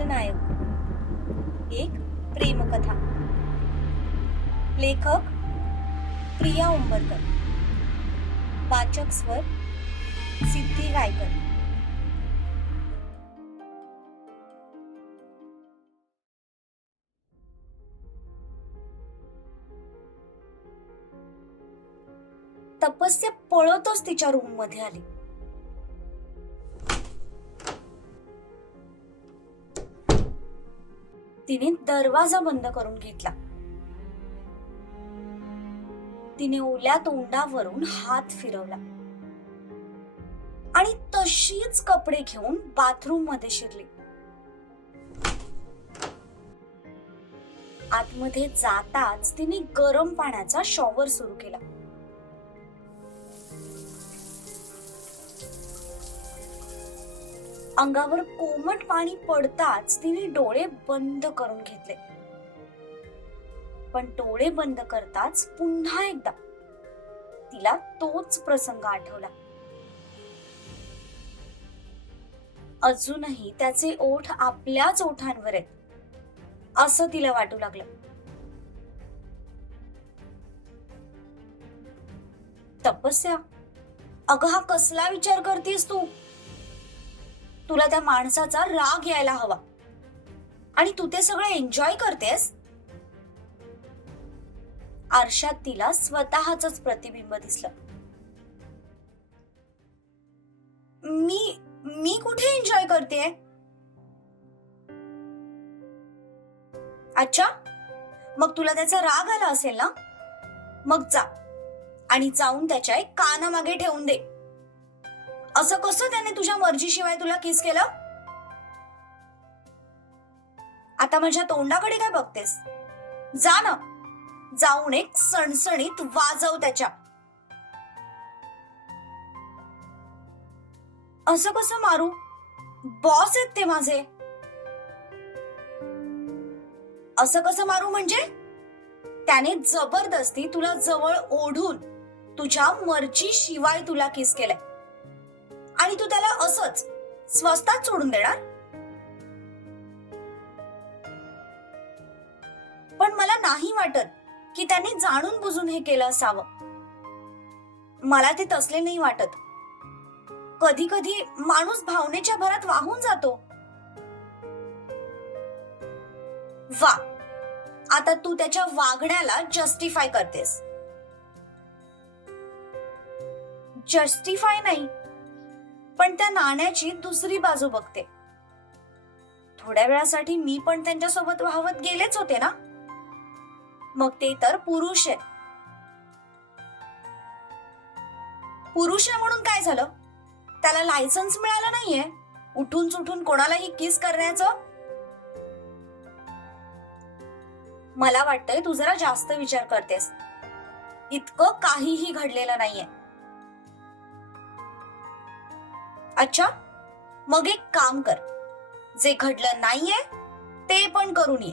खलनायक एक प्रेमकथा. लेखक प्रिया उंबरकर. वाचक स्वर सिद्धी गायकर. तपस्या पळतच तिच्या रूममध्ये आली. तिने दरवाजा बंद करून घेतला. तिने ओल्या तोंडावरून हात फिरवला. आणि तशीच कपडे घेऊन बाथरूममध्ये शिरली. आतमध्ये जाताच तिने गरम पाण्याचा शॉवर सुरू केला. अंगावर कोमट पाणी पडताच तिने डोळे बंद करून घेतले. पण डोळे बंद करताच पुन्हा एकदा तिला तोच प्रसंग आठवला. अजूनही त्याचे ओठ आपल्याच ओठांवर आहेत असं तिला वाटू लागलं. तपस्या अगं हा कसला विचार करतेस तू? तुला त्या माणसाचा राग यायला हवा. आणि तू ते सगळं एन्जॉय करतेस? आरशात तिला स्वतःच प्रतिबिंब दिसलं. मी मी कुठे एन्जॉय करते अच्छा मग तुला त्याचा राग आला असेल ना? मग जा आणि जाऊन त्याच्या एक कानामागे ठेवून दे. असं कसं त्याने तुझ्या मर्जीशिवाय तुला किस केलं? आता माझ्या तोंडाकडे काय बघतेस? जा ना. जाऊन एक सणसणीत वाजव त्याच्या. असं कसं मारू? बॉस आहेत ते माझे. असं कसं मारू म्हणजे? त्याने जबरदस्ती तुला जवळ ओढून तुझ्या मर्जी शिवाय तुला किस केलंय. आणि तू त्याला असंच स्वस्तात सोडून देणार? पण मला नाही वाटत की त्यांनी जाणून बुजून हे केलं असावं. मला ते तसले नाही वाटत. कधी कधी माणूस भावनेच्या भरात वाहून जातो. वा आता तू त्याच्या वागण्याला जस्टिफाय करतेस. जस्टिफाय नाही. पण त्या नाण्याची दुसरी बाजू बघते. थोड्या वेळासाठी मी पण त्यांच्यासोबत वाहवत गेलेच होते ना? मग ते तर पुरुष आहेत. पुरुष आहे म्हणून काय झालं? त्याला लायसन्स मिळालं नाहीये. उठून सुठून कोणालाही किस करण्याचं? मला वाटतंय तू जरा जास्त विचार करतेस. इतकं काहीही घडलेलं नाहीये. अच्छा मग एक काम कर. जे घडलं नाहीये ते पण करून ये.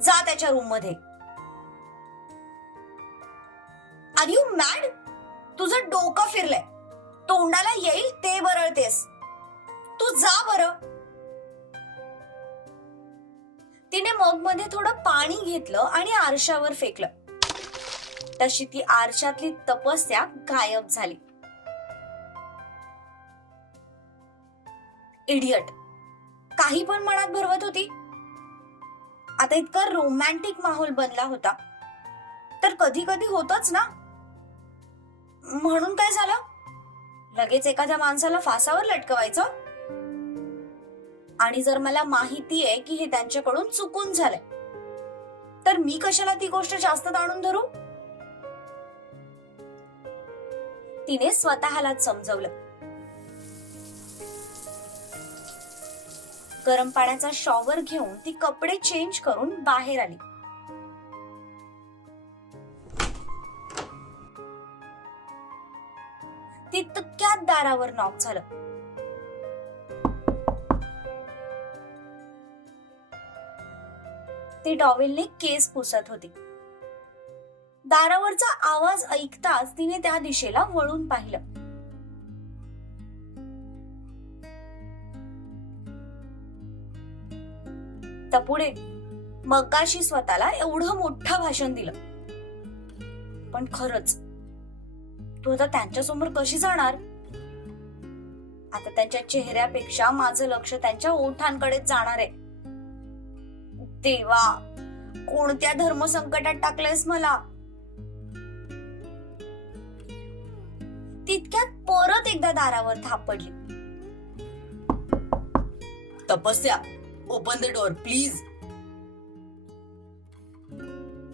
जा त्याच्या रूममध्ये. आर यू मॅड तुझं डोकं फिरलंय. तोंडाला येईल ते बरळतेस तू जा बर. तिने मग मध्ये थोडं पाणी घेतलं आणि आरशावर फेकलं. तशी ती आरशातली तपस्या गायब झाली. इडियट. काही पण मनात भरवत होती. आता इतका रोमॅन्टिक माहोल बनला होता. तर कधी कधी होतच ना. म्हणून काय झालं? लगेच एखाद्या माणसाला फासावर लटकवायचं? आणि जर मला माहिती आहे की हे त्यांच्याकडून चुकून झालंय तर मी कशाला ती गोष्ट जास्त ताणून धरू? तिने स्वतःलाच समजवलं. गरम पाण्याचा शॉवर घेऊन ती कपडे चेंज करून बाहेर आली. ती तितक्यात दारावर नॉक झालं. ती डॉवेलने केस पुसत होती. दारावरचा आवाज ऐकताच तिने त्या दिशेला वळून पाहिलं. आता पुढे. मगाशी स्वतःला एवढं मोठं भाषण दिलं. पण खरंच तू आता त्यांच्यासमोर कशी जाणार? आता त्यांच्या चेहऱ्यापेक्षा माझं लक्ष त्यांच्या ओठांकडे जाणार आहे. देवा कोणत्या धर्मसंकटात टाकलंयस मला? तितक्यात परत एकदा दारावर थापडली तपस्या. ओपन द डोअर प्लीज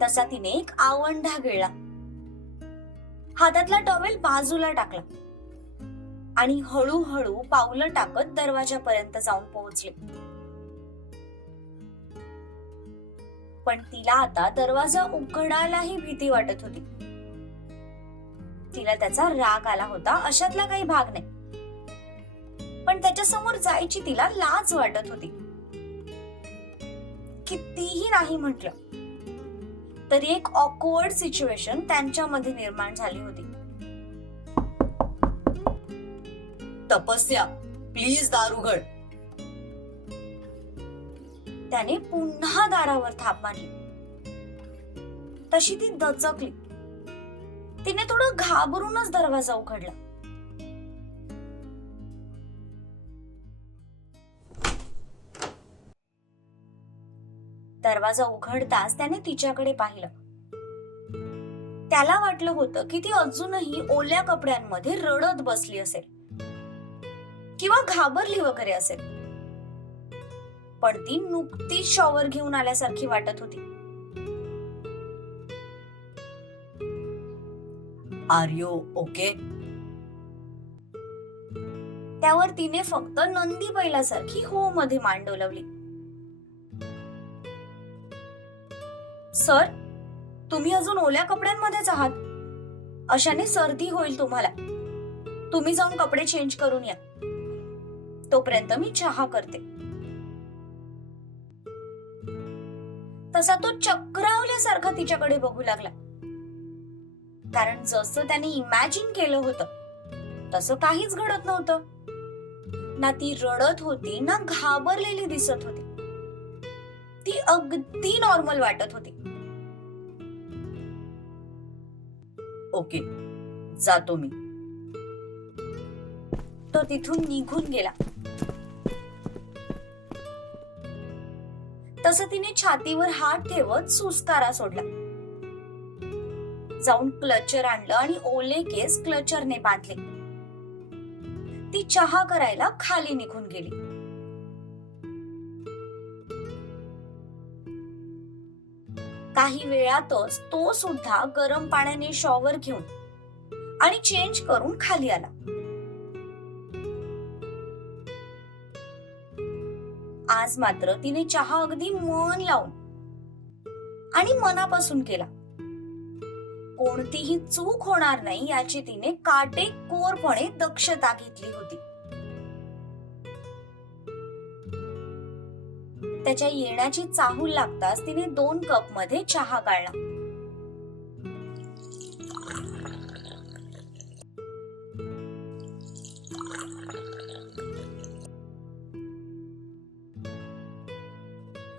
तसा तिने एक आवंढा गिळला. हातातला टॉवेल बाजूला टाकला. आणि हळूहळू पावलं टाकत दरवाजापर्यंत जाऊन पोहोचले. पण तिला आता दरवाजा उघडायलाही भीती वाटत होती. तिला त्याचा राग आला होता अशातला काही भाग नाही. पण त्याच्यासमोर जायची तिला लाज वाटत होती. कितीही नाही म्हटलं तरी एक ऑकवर्ड सिच्युएशन त्यांच्यामध्ये निर्माण झाली होती. तपस्या प्लीज दार उघड त्याने पुन्हा दारावर थाप मारली. तशी ती दचकली. तिने थोडं घाबरूनच दरवाजा उघडला. दरवाजा उघडताच त्याने तिच्याकडे पाहिलं. त्याला वाटलं होतं की ती अजूनही ओल्या कपड्यांमध्ये रडत बसली असेल. किंवा घाबरली वगैरे असेल. पण ती नुकतीच शॉवर घेऊन आल्यासारखी वाटत होती. आर यू ओके त्यावर तिने फक्त नंदी बैलासारखी हो मध्ये मान डोलवली सर तुम्ही अजून ओल्या कपड्यांमध्येच आहात. अशाने सर्दी होईल तुम्हाला. तुम्ही जाऊन कपडे चेंज करून या. तोपर्यंत मी चहा करते. तसा तो चक्रावल्यासारखा तिच्याकडे बघू लागला. कारण जसं त्याने इमॅजिन केलं होतं तसं काहीच घडत नव्हतं. ना ती रडत होती ना घाबरलेली दिसत होती. ती अगदी नॉर्मल वाटत होती. ओके जातो मी. तो तिथून निघून गेला. तस तिने छातीवर हात ठेवत सुस्कारा सोडला. जाऊन क्लचर आणलं आणि ओले केस क्लचरने बांधले. ती चहा करायला खाली निघून गेली. काही वेळातच तो सुद्धा गरम पाण्याने शॉवर घेऊन आणि चेंज करून खाली आला. आज मात्र तिने चहा अगदी मन लावून आणि मनापासून केला. कोणतीही चूक होणार नाही याची तिने काटेकोरपणे दक्षता घेतली होती. त्याच्या येण्याची चाहूल लागताच तिने दोन कपमध्ये चहा गाळला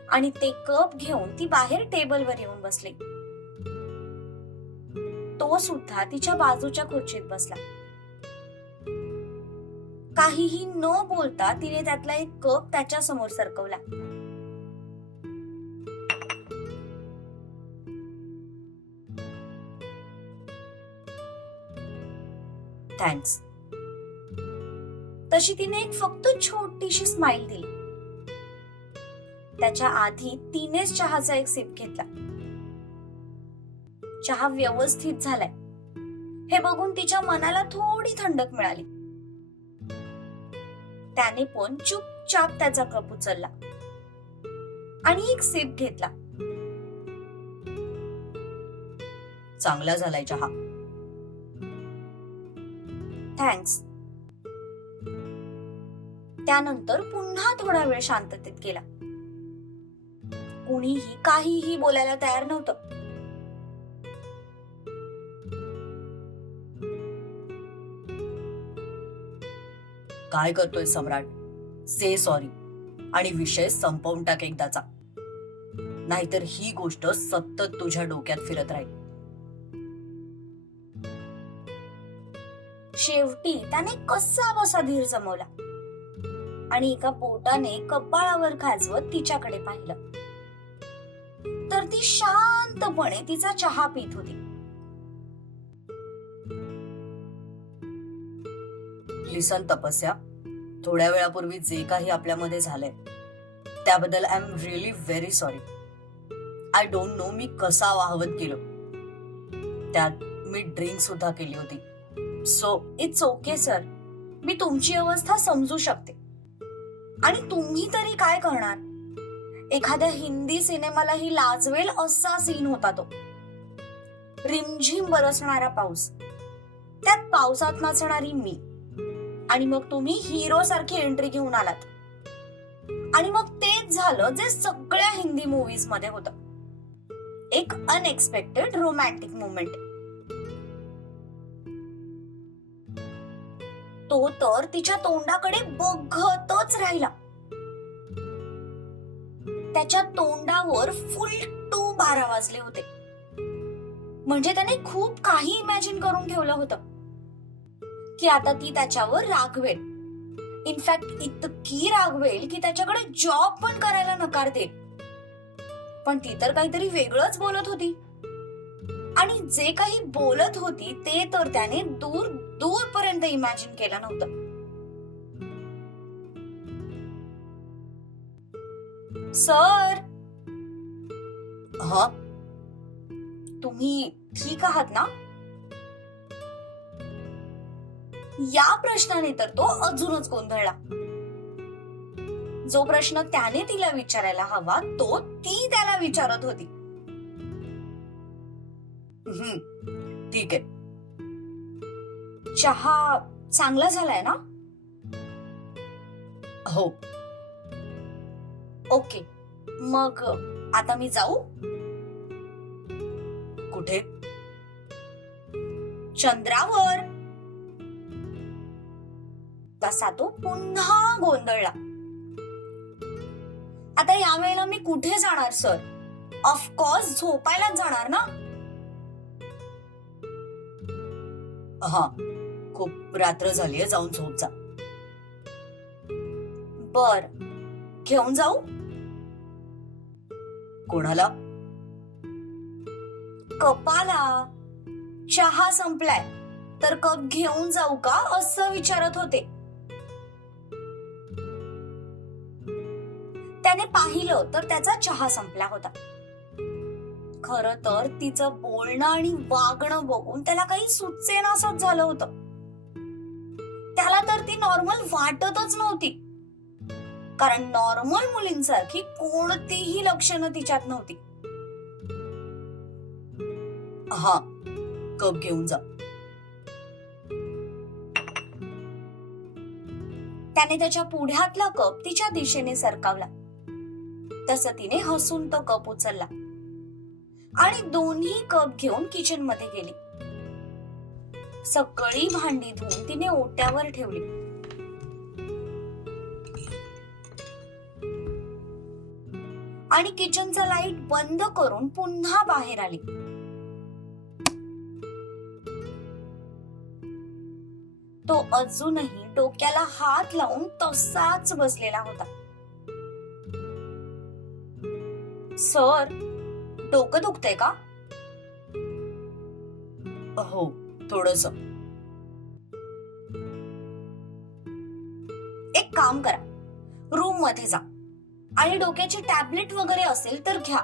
आणि ते कप घेऊन ती बाहेर टेबलवर येऊन बसली. तो सुद्धा तिच्या बाजूच्या खुर्चीत बसला. काहीही न बोलता तिने त्यातला एक कप त्याच्यासमोर सरकवला. थँक्स तशी तिने एक फक्त छोटीशी स्माइल दिली. त्याच्या आधी तिनेच चहाचा एक सिप घेतला. चहा व्यवस्थित झालाय. हे बघून तिच्या मनाला थोडी थंडक मिळाली. त्याने पण चुपचाप त्याचा कप उचलला. आणि एक सिप घेतला. चांगला झालाय चहा. थँक्स त्यानंतर पुन्हा थोडा वेळ शांततेत गेला. कुणीही काहीही बोलायला तयार नव्हतं. काय करतोय सम्राट? से सॉरी आणि विषय संपवून टाक एकदाचा. नाहीतर ही गोष्ट सतत तुझ्या डोक्यात फिरत राहील. शेवटी त्याने कसा बसा धीर जमवला. आणि एका बोटाने कपाळावर खाजवत तिच्याकडे पाहिलं. तर ती शांतपणे तिचा चहा पित होती. लिसन तपस्या. थोड्या वेळापूर्वी जे काही आपल्यामध्ये झालंय त्याबद्दल I am really very sorry I don't know मी कसा वाहवत गेलो. त्यात मी ड्रिंक सुद्धा केली होती. सो इट्स ओके सर मी तुमची अवस्था समजू शकते. आणि तुम्ही तरी काय करणार? एखाद्या हिंदी सिनेमालाही लाजवेल असा सीन होता तो. रिमझिम बरसणारा पाऊस. त्यात पावसात नाचणारी मी. आणि मग तुम्ही हिरो सारखी एंट्री घेऊन आलात. आणि मग तेच झालं जे सगळ्या हिंदी मूवीजमध्ये होतं. एक अनएक्सपेक्टेड रोमॅन्टिक मुवमेंट तो तर तिच्या तोंडाकडे बघतच राहिला. त्याच्या तोंडावर फुल टू बारा वाजले होते. म्हणजे त्याने खूप काही इमॅजिन करून ठेवलं होतं. की आता ती त्याच्यावर रागवेल. इनफॅक्ट इतकी रागवेल की त्याच्याकडे जॉब पण करायला नकार देईल. पण ती तर काहीतरी वेगळंच बोलत होती. आणि जे काही बोलत होती ते तर त्याने दूर दूरपर्यंत इमॅजिन केलं नव्हतं. सर हा तुम्ही ठीक आहात ना? या प्रश्नाने तर तो अजूनच गोंधळला. जो प्रश्न त्याने तिला विचारायला हवा तो ती त्याला विचारत होती. हम्म, ठीक आहे. चहा चांगला झालाय ना? हो. ओके. मग आता मी जाऊ? कुठे? चंद्रावर. तसा तो पुन्हा गोंधळला. आता यावेळेला मी कुठे जाणार सर? ऑफकोर्स झोपायलाच जाणार ना? हा. खूप रात्र झालीये जाऊन झोप जा. बर घेऊन जाऊ? कोणाला? कपाला. चहा संपलाय तर कप घेऊन जाऊ का? असं विचारत होते. त्याने पाहिलं तर त्याचा चहा संपला होता. खर तर तिचं बोलणं आणि वागणं बघून त्याला काही सुचेनासच झालं होतं. नॉर्मल वाटतच नव्हती. कारण नॉर्मल मुलींसारखी कोणतीही लक्षणं तिच्यात नव्हती. हा कप घेऊन जा. त्याने त्याच्या पुढ्यातला कप तिच्या दिशेने सरकावला. तस तिने हसून तो कप उचलला. आणि दोन्ही कप घेऊन किचनमध्ये गेली. सगळी भांडी धुवून तिने ओट्यावर ठेवली. आणि किचनचा लाइट बंद करून पुन्हा बाहेर आली. तो अजूनही डोक्याला हात लावून तसाच बसलेला होता. सर डोकं दुखतंय का? हो थोडस. एक काम करा. रूममध्ये जा. आणि डोक्याची टॅबलेट वगैरे असेल तर घ्या.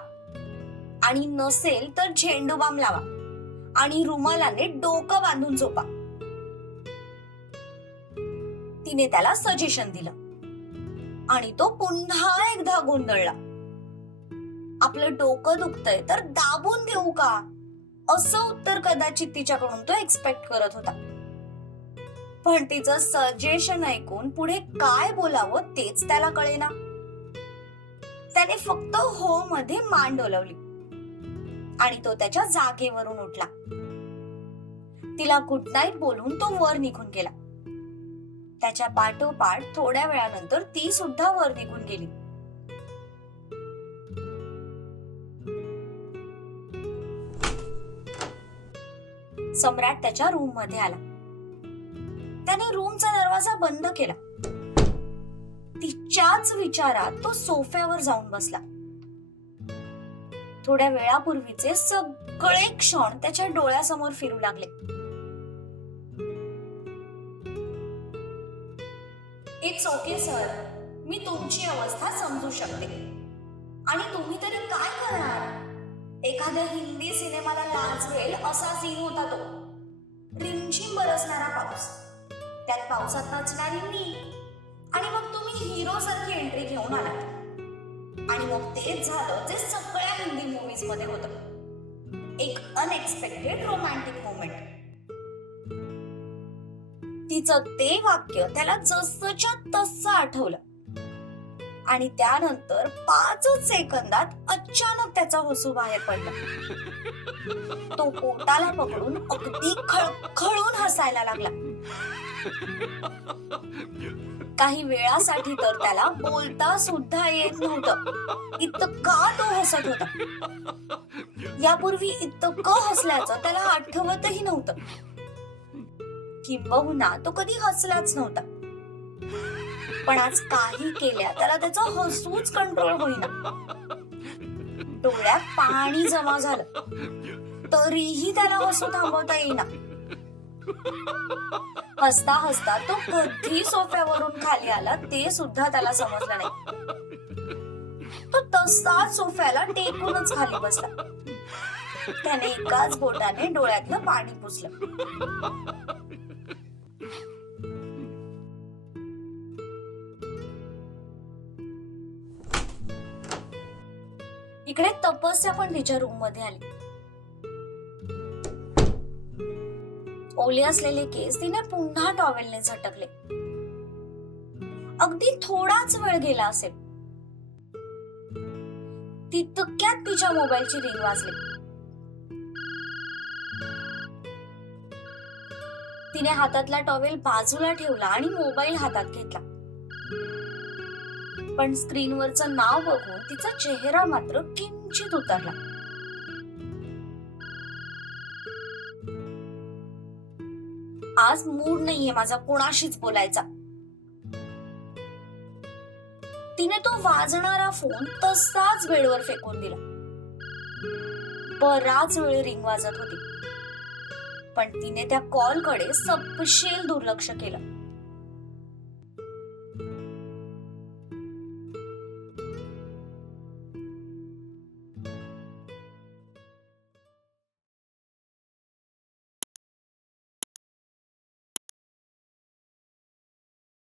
आणि नसेल तर झेंडू बाम लावा. आणि रुमालाने डोकं बांधून झोपा. तिने त्याला सजेशन दिलं. आणि तो पुन्हा एकदा गोंधळला. आपलं डोकं दुखतंय तर दाबून घेऊ का? असं उत्तर कदाचित तिच्याकडून तो एक्सपेक्ट करत होता. पण तिचं सजेशन ऐकून पुढे काय बोलावं तेच त्याला कळेना. त्याने फक्त हो मध्ये मान डोलवली. आणि तो त्याच्या जागेवरून उठला. तिला गुड नाईट बोलून तो वर निघून गेला. त्याच्या पाठोपाठ थोड्या वेळानंतर ती सुद्धा वर निघून गेली. सम्राट त्याच्या रूममध्ये आला. त्याने रूमचा दरवाजा बंद केला. तिच्याच विचारात तो सोफ्यावर जाऊन बसला. थोड्या वेळापूर्वीचे सगळे क्षण त्याच्या डोळ्यासमोर फिरू लागले. इट्स ओके सर मी तुमची अवस्था समजू शकते. आणि तुम्ही तरी काय करणार? एखाद्या हिंदी सिनेमाला लाजवेल असा सीन होता तो. रिमझिम बरसणारा पाऊस. त्यात पावसात नाचणारी मी. आणि मग तुम्ही हिरो सारखी एंट्री घेऊन आलात. आणि मग तेच झालं जे सगळ्या हिंदी मूवीजमध्ये होतं. एक अनएक्सपेक्टेड रोमॅन्टिक मोमेंट तिचं ते वाक्य त्याला जसच्या तसं आठवलं. आणि त्यानंतर पाचच सेकंदात अचानक त्याचा हसू बाहेर पडला. तो पोटाला पकडून अगदी खळखळून हसायला लागला. काही वेळासाठी तर त्याला बोलता सुद्धा येत नव्हतं. इतका तो हसत होता? यापूर्वी इतकं हसल्याचं त्याला आठवतही नव्हतं. किंबहुना तो कधी हसलाच नव्हता. पण आज काही केल्या त्याला त्याचं हसूच कंट्रोल होईना. डोळ्यात पाणी जमा झालं. तरीही त्याला हसू थांबवता येईना. हसता हसता तो कधी सोफ्यावरून खाली आला ते सुद्धा त्याला समजलं नाही. तो तसाच सोफ्याला टेकूनच खाली बसला. त्याने एकाच बोटाने डोळ्यातलं पाणी पुसलं. इकडे तपस्या पण तिच्या रूममध्ये आली. ओले असलेले केस तिने पुन्हा टॉवेलने झटकले. अगदी थोडाच वेळ गेला असेल. ती तुक्यात तिच्या मोबाईलची रिंग वाजली. तिने हातातला टॉवेल बाजूला ठेवला आणि मोबाईल हातात घेतला. पण स्क्रीनवरचं नाव बघून तिचा चेहरा मात्र किंचित उतरला. आज मूड नाहीये माझा कोणाशीच बोलायचा. तिने तो वाजणारा फोन तसाच बेडवर फेकून दिला. बराच वेळ रिंग वाजत होती. पण तिने त्या कॉलकडे सपशेल दुर्लक्ष केलं.